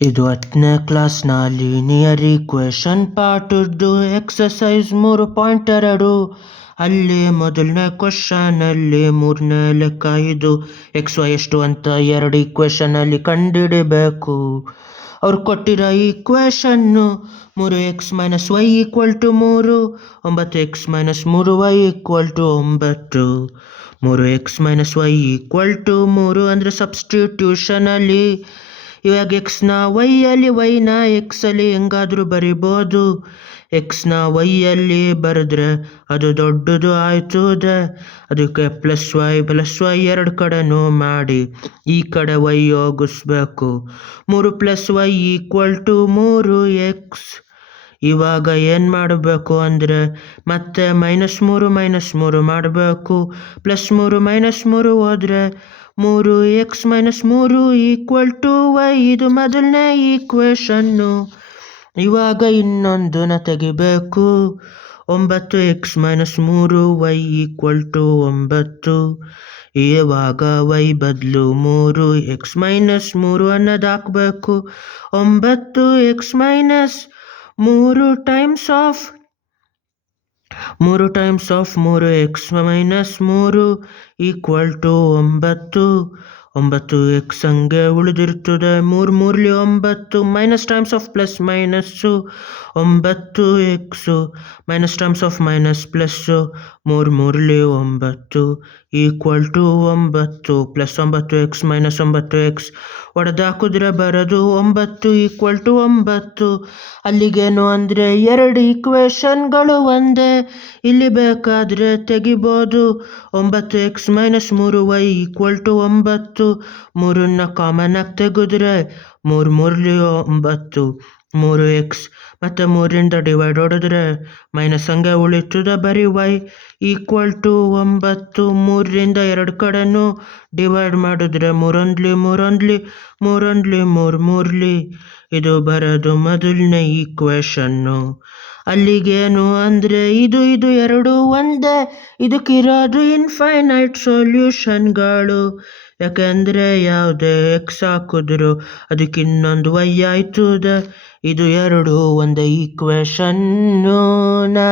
ಇದು 10ನೇ ಕ್ಲಾಸ್ನ linear equation ಪಾಠದ್ದು exercise 3.2. ಅಲ್ಲಿ ಮೊದಲನೇ ಕ್ವಶನಲ್ಲಿ 3ನೇ ಲೆಕ್ಕ. ಇದು XY ಎಷ್ಟು ಅಂತ 2 ಈಕ್ವೇಷನ್ ಅಲ್ಲಿ ಕಂಡುಹಿಡಿಬೇಕು. ಅವ್ರು ಕೊಟ್ಟಿರೋ ಈಕ್ವೇಷನ್ನು 3x - y = 3, 9x - 3y = 9. 3x - y = 3 ಅಂದರೆ ಸಬ್ಸ್ಟಿಟ್ಯೂಷನ್ ಅಲ್ಲಿ ಇವಾಗ ಎಕ್ಸ್ನ ವೈ ಅಲ್ಲಿ ವೈನ ಎಕ್ಸ್ ಅಲ್ಲಿ ಹೆಂಗಾದ್ರೂ ಬರಿಬೋದು. ಎಕ್ಸ್ನ ವೈ ಅಲ್ಲಿ ಬರೆದ್ರೆ ಅದು ದೊಡ್ಡದು ಆಯ್ತದೆ. ಅದಕ್ಕೆ +y ಎರಡು ಕಡೆನೂ ಮಾಡಿ ಈ ಕಡೆ ವೈ ಹೋಗಿಸ್ಬೇಕು. 3 + y = 3x. ಇವಾಗ ಏನು ಮಾಡಬೇಕು ಅಂದರೆ ಮತ್ತೆ -3 ಮಾಡಬೇಕು. +3 - 3 ಹೋದರೆ 3x - 3 = y. ಇದು ಮೊದಲನೇ ಈಕ್ವೇಷನ್ನು. ಇವಾಗ ಇನ್ನೊಂದನ್ನ ತೆಗಿಬೇಕು. 9x - 3 y = 9. ಇವಾಗ y ಬದಲು 3x - 3 ಅನ್ನೋದು ಹಾಕಬೇಕು. 9x - 3 times of 3x - 3 = 9. 9x ಹಂಗೆ ಉಳಿದಿರ್ತದೆ. 3 × 3 = 9. Minus times of plus minus 9x minus times of minus plus 3 × 3 = 9 = 9. Plus 9x minus 9x ಹೊಡೆದಾಕಿದ್ರೆ ಬರೋದು 9 = 9. ಅಲ್ಲಿಗೇನು ಅಂದರೆ 2 ಈಕ್ವೇಷನ್ಗಳು ಒಂದೇ. ಇಲ್ಲಿ ಬೇಕಾದರೆ ತೆಗಿಬೋದು. 9x - 3y = 9. 3ನ್ನ ಕಾಮನ್ ಆಗಿ ತೆಗೆದ್ರೆ 3 × 3 = 9. 3x ಮತ್ತು 3ರಿಂದ ಡಿವೈಡ್ ಹೊಡೆದ್ರೆ ಮೈನಸ್ ಹಂಗೆ ಉಳಿತದೆ. ಬರೀ y = 9. 3ರಿಂದ ಎರಡು ಕಡೆನೂ ಡಿವೈಡ್ ಮಾಡಿದ್ರೆ 3 × 3 ಇದು ಬರೋದು ಮೊದಲನೇ ಈಕ್ವೇಷನ್ನು. ಅಲ್ಲಿಗೇನು ಅಂದರೆ ಇದು ಎರಡು ಒಂದೇ. ಇದಕ್ಕಿರೋದು ಇನ್ಫೈನೈಟ್ ಸೊಲ್ಯೂಷನ್ಗಳು. ಯಾಕೆಂದರೆ ಯಾವುದೇ ಎಕ್ಸ್ ಹಾಕಿದ್ರು ಅದಕ್ಕೆ ಇನ್ನೊಂದು y ಆಯ್ತದೆ. ಇದು ಎರಡು ಒಂದೇ ಈಕ್ವೇಷನ್ನು. ನಾ